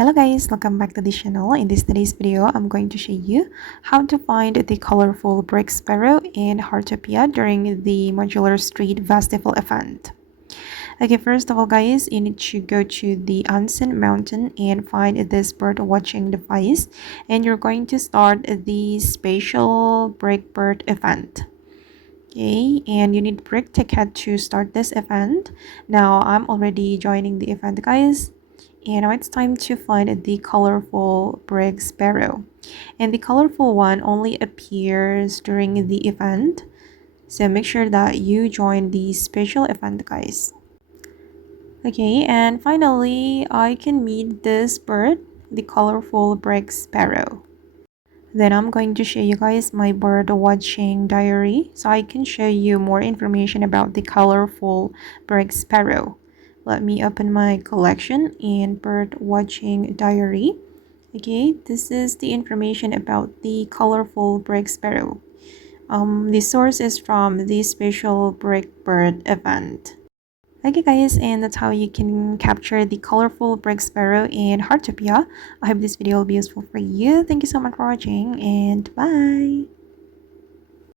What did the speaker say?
Hello guys, welcome back to the channel. In today's video, I'm going to show you how to find the colorful brick sparrow in Heartopia during the Modular Street Festival event. Okay, first of all guys, you need to go to the Anen Mountain and find this bird watching device, and you're going to start the special brick bird event. Okay, and you need brick ticket to start this event. Now I'm already joining the event guys. And now it's time to find the colorful brick sparrow. And the colorful one only appears during the event. So make sure that you join the special event, guys. Okay, and finally, I can meet this bird, the colorful brick sparrow. Then I'm going to show you guys my bird watching diary so I can show you more information about the colorful brick sparrow. Let me open my collection and bird watching diary. Okay, this is the information about the colorful brick sparrow. The source is from the special brick bird event. Okay guys, and that's how you can capture the colorful brick sparrow in Heartopia. I hope this video will be useful for you. Thank you so much for watching and bye!